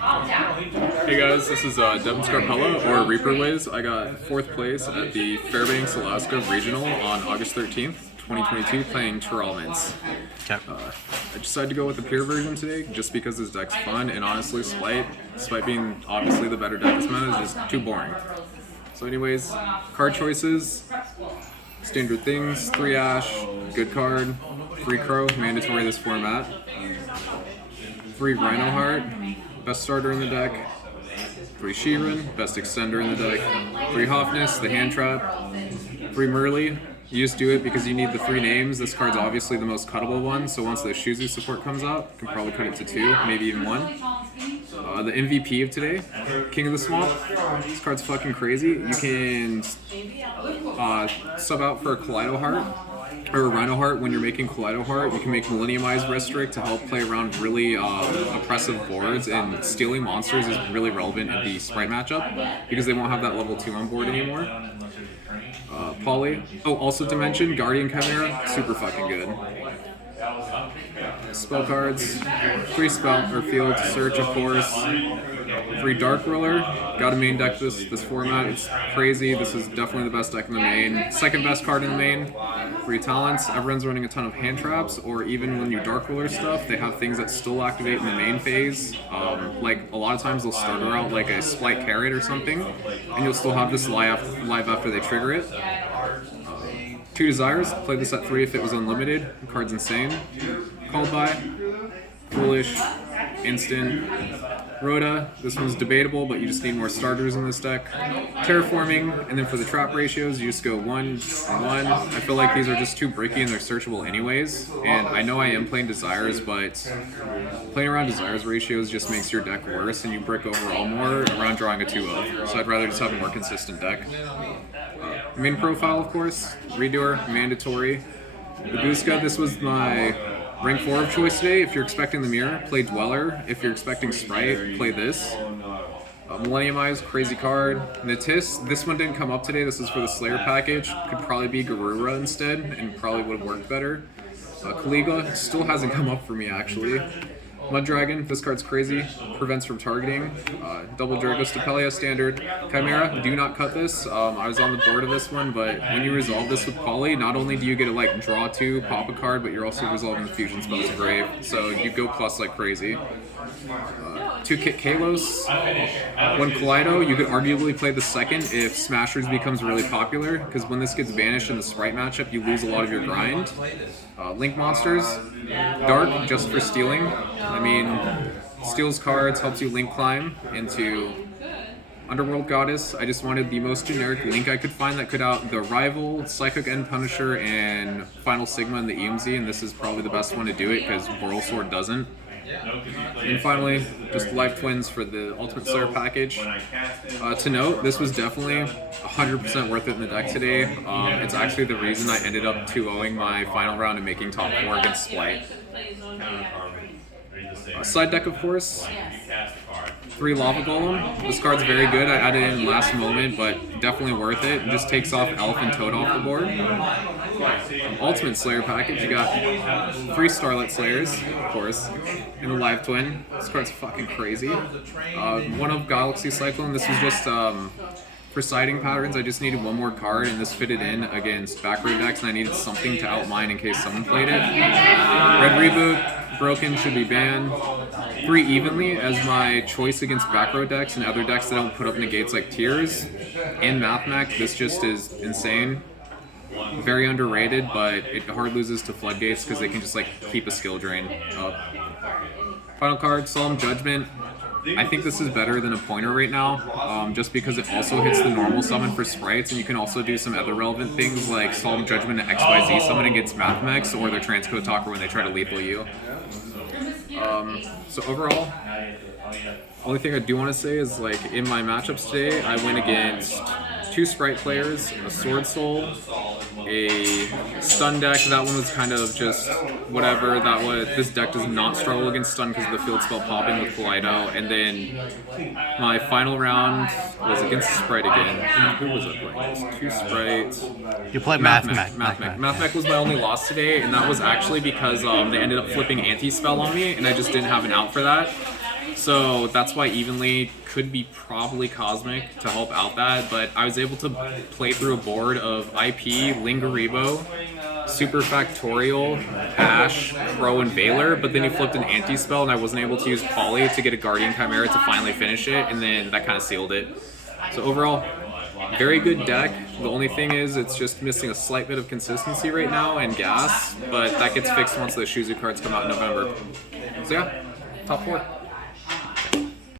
Hey guys, this is Devin Scarpella, or Reaper Wiz. I got 4th place at the Fairbanks, Alaska Regional on August 13th, 2022, playing Tearlaments. Okay. I decided to go with the Pure version today, just because this deck's fun, and honestly, Spright, despite being obviously the better deck this meta, is just too boring. So anyways, card choices, standard things, 3 Ash, good card, 3 Crow, mandatory this format, 3 Rhino-Heart, best starter in the deck, 3 Sheeran, best extender in the deck, 3 Hofness, the hand trap, 3 Merly. You just do it because you need the 3 names. This card's obviously the most cuttable one, so once the Ishuzus support comes out, you can probably cut it to 2, maybe even 1. The MVP of today, King of the Swamp. This card's fucking crazy. You can sub out for a Kaleido-Heart or a Rhino-Heart. When you're making Kaleido-Heart, you can make Millenniumized Restrict to help play around really oppressive boards, and stealing monsters is really relevant in the Spright matchup because they won't have that level 2 on board anymore. PotE. Oh, also to mention, Guardian Chimera, super fucking good. Spell cards, 3 spell or field search, of course. 3 Dark Ruler. Got to main deck this format. It's crazy. This is definitely the best deck in the main. Second best card in the main. 3 talents. Everyone's running a ton of hand traps, or even when you Dark Ruler stuff, they have things that still activate in the main phase. Like a lot of times they'll start her out like a Spright Carrot or something, and you'll still have this live after they trigger it. 2 Desires. Played this at 3 if it was unlimited. The card's insane. Called by. Foolish. Instant. Rhoda, this one's debatable, but you just need more starters in this deck. Terraforming, and then for the trap ratios, you just go 1 and 1. I feel like these are just too bricky and they're searchable anyways. And I know I am playing Desires, but playing around Desires ratios just makes your deck worse, and you brick overall more around drawing a 2-0. So I'd rather just have a more consistent deck. Main profile, of course, Redoer, mandatory. The Buska, this was my rank 4 of choice today. If you're expecting the Mirror, play Dweller. If you're expecting Spright, play this. Millenniumized, crazy card. Natis, this one didn't come up today. This is for the Slayer package. Could probably be Garura instead, and probably would have worked better. Kaleido still hasn't come up for me, actually. Mud Dragon, this card's crazy, prevents from targeting. Double Draco Stapelia standard. Chimera, do not cut this. I was on the board of this one, but when you resolve this with Poly, not only do you get to like draw 2, pop a card, but you're also resolving the fusion spells grave. So you go plus like crazy. 2 Kit Kalos, 1 Kaleido. You could arguably play the second if Smashers becomes really popular, because when this gets banished in the Spright matchup, you lose a lot of your grind. Link Monsters, Dark, just for stealing. I mean, steals cards, helps you link climb into Underworld Goddess. I just wanted the most generic link I could find that could out the Rival, Psychic End Punisher, and Final Sigma in the EMZ, and this is probably the best one to do it because Boral Sword doesn't. And finally, just Life Twins for the Ultimate Slayer package. To note, this was definitely 100% worth it in the deck today. It's actually the reason I ended up 2-0ing my final round and making top 4 against Spright. Side deck, of course, 3 Lava Golem. This card's very good. I added it in last moment, but definitely worth it. It just takes off Elf and Toad off the board. Ultimate Slayer package, you got 3 Starlit Slayers, of course, and a Live Twin. This card's fucking crazy. 1 of Galaxy Cyclone. This was just for siding patterns. I just needed 1 more card, and this fitted in against back row decks, and I needed something to outmine in case someone played it. Red Reboot, Broken, should be banned. 3 Evenly as my choice against back row decks and other decks that don't put up negates like Tears. And Matchmech, this just is insane. Very underrated, but it hard loses to Floodgates because they can just like keep a skill drain up. Final card, Solemn Judgment. I think this is better than a pointer right now, just because it also hits the normal summon for Sprites, and you can also do some other relevant things like Solemn Judgment and XYZ summon against Matchmechs or their Transcode Talker when they try to lethal you. So overall, only thing I do want to say is like in my matchups today, I went against 2 Spright players, a Swordsoul, a stun deck. That one was kind of just whatever. This deck does not struggle against stun because of the field spell popping with Kaleido. And then my final round was against Spright again. Who was I playing? 2 Sprites. You played Matchmech. Matchmech was my only loss today, and that was actually because they ended up flipping anti-spell on me, and I just didn't have an out for that. So that's why Evenly could be probably Cosmic to help out that, but I was able to play through a board of IP, Lingaribo, Super Factorial, Ash, Crow, and Valor, but then he flipped an anti-spell and I wasn't able to use PotE to get a Guardian Chimera to finally finish it, and then that kind of sealed it. So overall, very good deck. The only thing is it's just missing a slight bit of consistency right now and gas, but that gets fixed once the Ishuzus cards come out in November. So yeah, top 4.